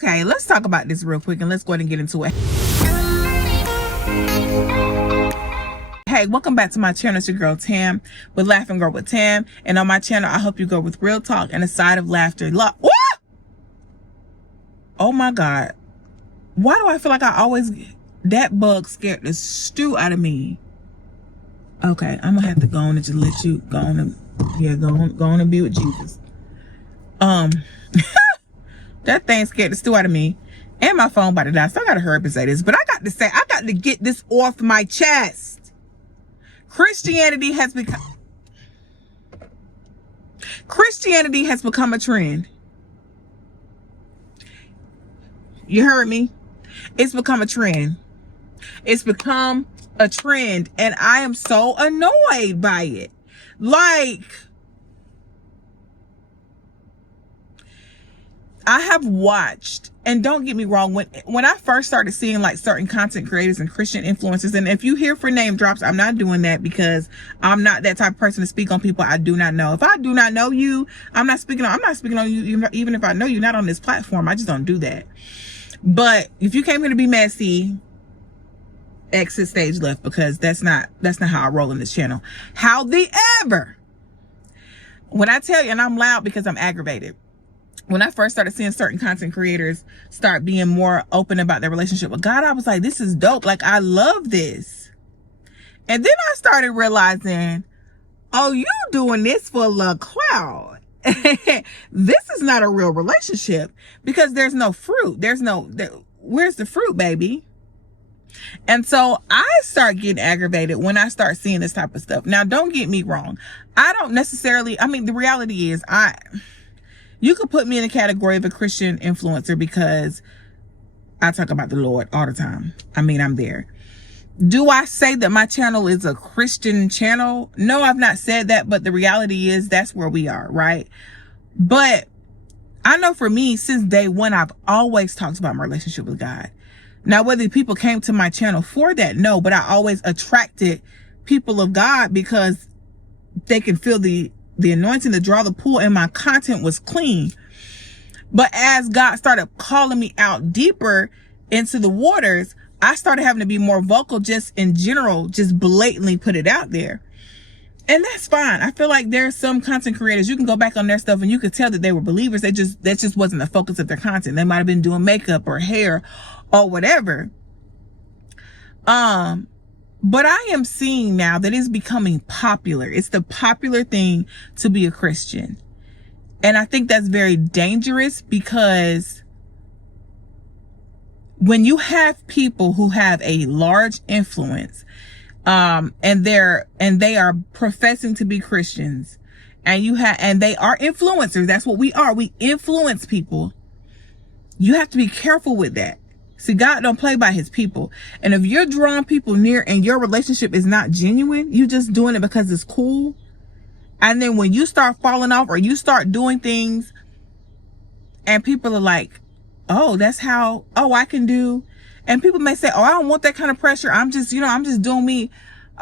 Okay, let's talk about this real quick and let's go ahead and get into it. Hey, welcome back to my channel. It's your girl Tam with Laugh and Grow with Tam. And on my channel, I help you grow with real talk and a side of laughter. Oh my God. Why do I feel like I always... That bug scared the stew out of me. Okay, I'm gonna have to go on and just let you go on and... Yeah, go on and be with Jesus. That thing scared the stew out of me. And my phone about to die, so I gotta hurry up and say this. But I got to get this off my chest. Christianity has become a trend. You heard me? It's become a trend. It's become a trend, and I am so annoyed by it. Like, I have watched, and don't get me wrong, when I first started seeing like certain content creators and Christian influencers, and if you hear for name drops, I'm not doing that because I'm not that type of person to speak on people I do not know. If I do not know you, I'm not speaking on you, even if I know you, not on this platform. I just don't do that. But if you came here to be messy, exit stage left, because that's not how I roll in this channel. However, when I tell you, and I'm loud because I'm aggravated, when I first started seeing certain content creators start being more open about their relationship with God, I was like, this is dope. Like, I love this. And then I started realizing, oh, you doing this for the clout. This is not a real relationship because there's no fruit. Where's the fruit, baby? And so I start getting aggravated when I start seeing this type of stuff. Now, don't get me wrong. I don't necessarily, the reality is you could put me in the category of a Christian influencer because I talk about the Lord all the time. I'm there. Do I say that my channel is a Christian channel? No, I've not said that, but the reality is that's where we are, right? But I know for me, since day one, I've always talked about my relationship with God. Now, whether people came to my channel for that, no, but I always attracted people of God because they can feel the anointing, to draw the pull, and my content was clean. But as God started calling me out deeper into the waters, I started having to be more vocal, just in general, just blatantly put it out there. And that's fine. I feel like there's some content creators, you can go back on their stuff and you could tell that they were believers. That just wasn't the focus of their content. They might have been doing makeup or hair or whatever. But I am seeing now that it's becoming popular. It's the popular thing to be a Christian. And I think that's very dangerous because when you have people who have a large influence, and they are professing to be Christians, and they are influencers. That's what we are. We influence people. You have to be careful with that. See, God don't play by his people. And if you're drawing people near and your relationship is not genuine, you just doing it because it's cool. And then when you start falling off or you start doing things and people are like, oh, that's how, I can do. And people may say, oh, I don't want that kind of pressure. I'm just doing me.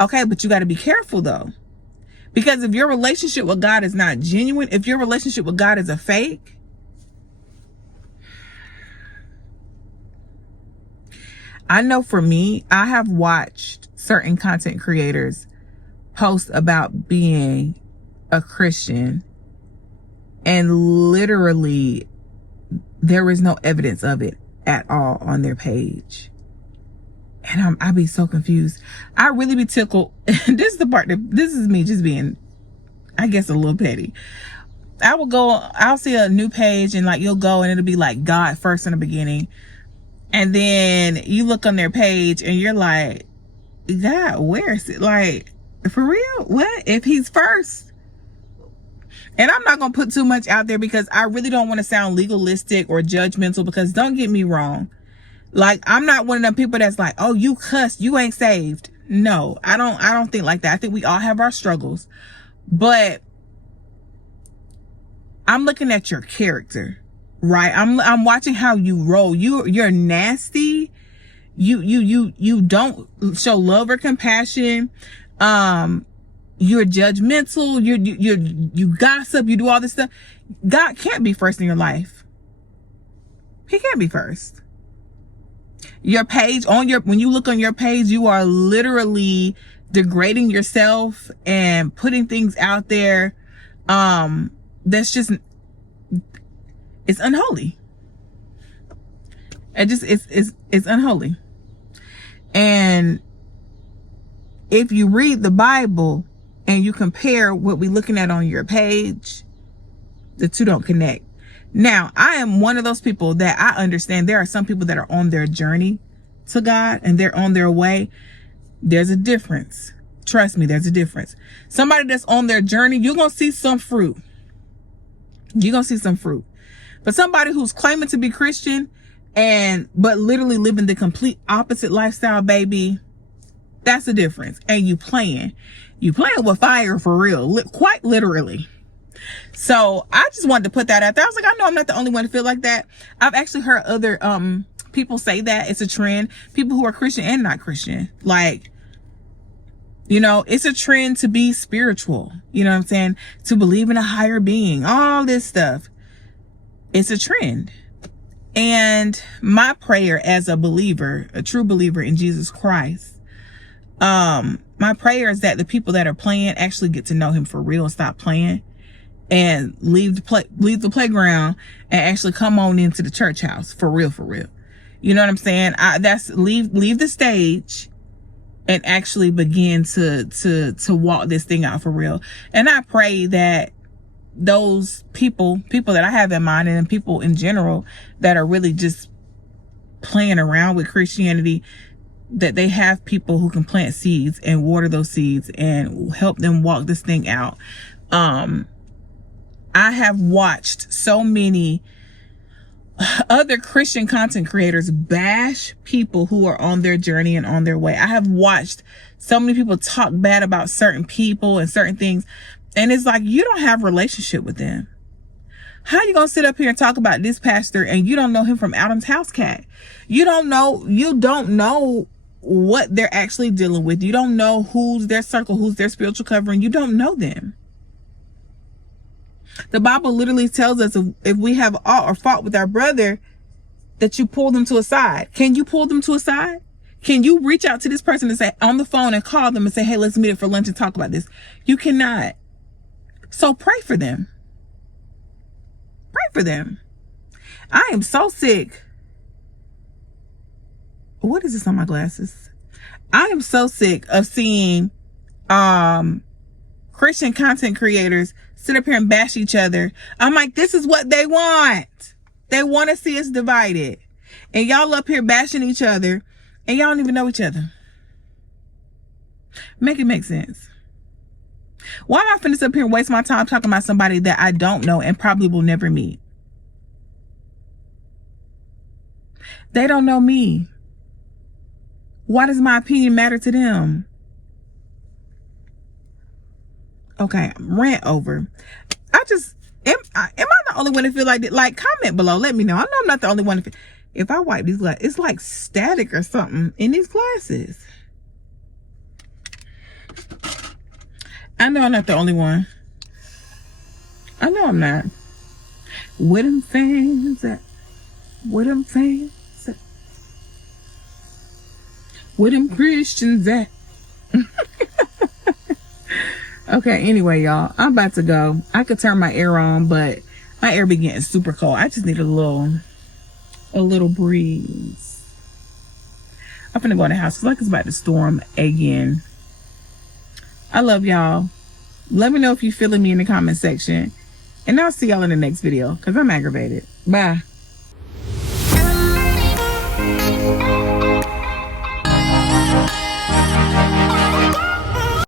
Okay, but you got to be careful though. Because if your relationship with God is not genuine, if your relationship with God is a fake, I know for me, I have watched certain content creators post about being a Christian, and literally there is no evidence of it at all on their page. And I'd be so confused. I really be tickled. This is the part this is me just being, I guess, a little petty. I'll see a new page and like you'll go and it'll be like God first in the beginning. And then you look on their page and you're like, God, where is it? Like, for real? What? If he's first? And I'm not going to put too much out there because I really don't want to sound legalistic or judgmental, because don't get me wrong. Like, I'm not one of them people that's like, oh, you cussed, you ain't saved. No, I don't think like that. I think we all have our struggles, but I'm looking at your character. Right. I'm watching how you roll. You're nasty. You don't show love or compassion. You're judgmental. You gossip. You do all this stuff. God can't be first in your life. He can't be first. Your page when you look on your page, you are literally degrading yourself and putting things out there that's just, it's unholy. It's unholy. And if you read the Bible and you compare what we're looking at on your page, the two don't connect. Now, I am one of those people that I understand there are some people that are on their journey to God and they're on their way. There's a difference. Trust me, there's a difference. Somebody that's on their journey, you're going to see some fruit. You're going to see some fruit. But somebody who's claiming to be Christian but literally living the complete opposite lifestyle, baby, that's the difference. And you playing with fire for real, quite literally. So I just wanted to put that out there. I was like, I know I'm not the only one to feel like that. I've actually heard other people say that it's a trend. People who are Christian and not Christian. Like, you know, it's a trend to be spiritual. You know what I'm saying? To believe in a higher being. All this stuff. It's a trend. And my prayer as a believer, a true believer in Jesus Christ, my prayer is that the people that are playing actually get to know him for real and stop playing. And leave the playground and actually come on into the church house for real, for real. You know what I'm saying? That's leave the stage and actually begin to walk this thing out for real. And I pray that those people that I have in mind and people in general that are really just playing around with Christianity, that they have people who can plant seeds and water those seeds and help them walk this thing out. I have watched so many other Christian content creators bash people who are on their journey and on their way. I have watched so many people talk bad about certain people and certain things. And it's like, you don't have a relationship with them. How you going to sit up here and talk about this pastor and you don't know him from Adam's house cat? You don't know what they're actually dealing with. You don't know who's their circle, who's their spiritual covering. You don't know them. The Bible literally tells us if we have aught or fault with our brother, that you pull them to a side. Can you pull them to a side? Can you reach out to this person and say on the phone and call them and say, hey, let's meet up for lunch and talk about this? You cannot. So pray for them. Pray for them. I am so sick. What is this on my glasses? I am so sick of seeing Christian content creators sit up here and bash each other. I'm like, this is what they want. They want to see us divided. And y'all up here bashing each other and y'all don't even know each other. Make it make sense. Why am I finna sit up here and waste my time talking about somebody that I don't know and probably will never meet? They don't know me. Why does my opinion matter to them? Okay, rant over. Am I the only one to feel like that? Like, comment below, let me know. I know I'm not the only one to feel. If I wipe these glasses, it's like static or something in these glasses. I know I'm not the only one. I know I'm not. Where them fans at? Where them fans at? Where them Christians at? Okay, anyway, y'all, I'm about to go. I could turn my air on, but my air be getting super cold. I just need a little breeze. I'm finna go in the house. It's like it's about to storm again. I love y'all. Let me know if you're feeling me in the comment section. And I'll see y'all in the next video because I'm aggravated. Bye.